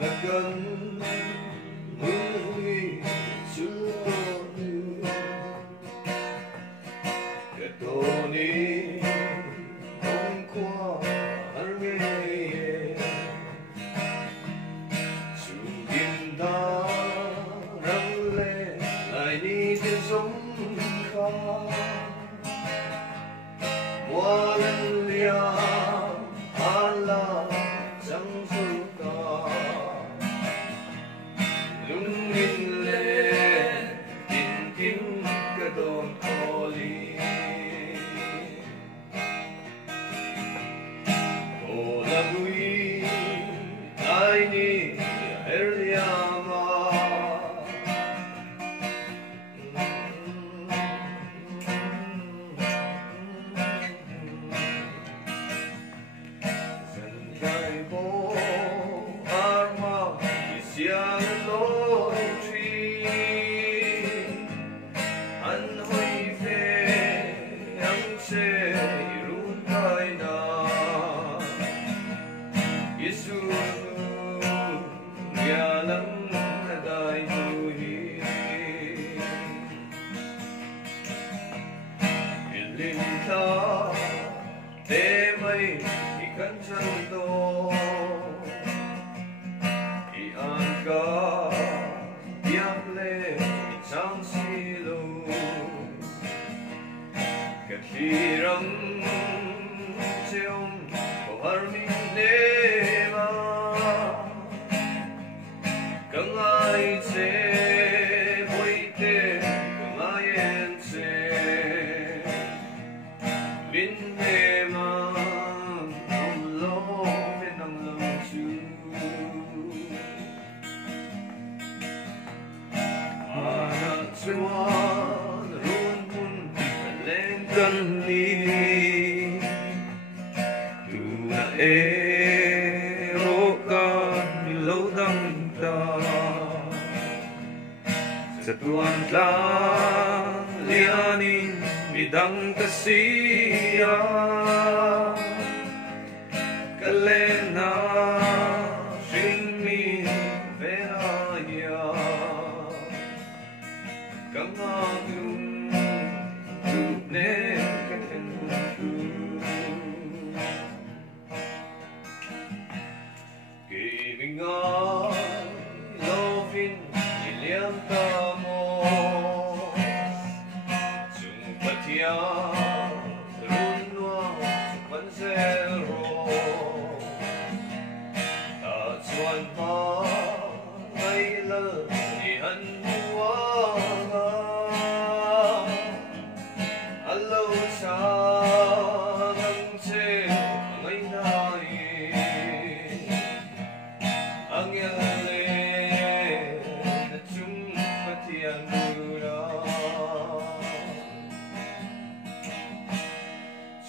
gần người xưa cái tổ ni hôm qua hắn nghe chung kim ta nắng lên lại đi trên sông kha hoa lần lia ala chẳng sâu ta lung linh lên tin kín cái đồn oli ô la vui ai ni eliama Siang lối truy anh hơi về anh sẽ run tay na Giêsu nhà lắng đại vui linh ta để mây cánh chân tôi Ka diable trong silo kathiram seum koharmin deva kangai se boite kangayen se minema amlo menang lamchu Xuân luôn luôn lên cơn đi từ erokan lâu đắng ta satuan la lianin bidang kasiya kalena shimi veraya Kamagun ne katentu Giving all loving iliam tamo Sumpatia runwa sumpansero Ta chuan pa ngay lơ di han Hello sa nang che ngay nai ang yale na chung patian dura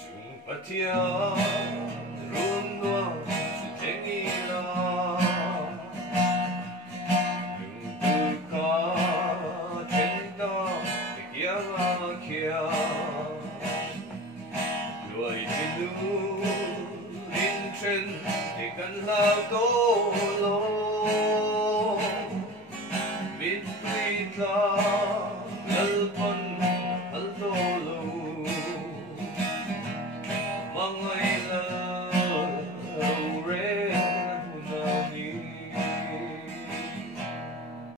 chung patian runwa sa tengila lung ka tenda kiang kia Lùi trên núi lên trên thì cần lao tố lối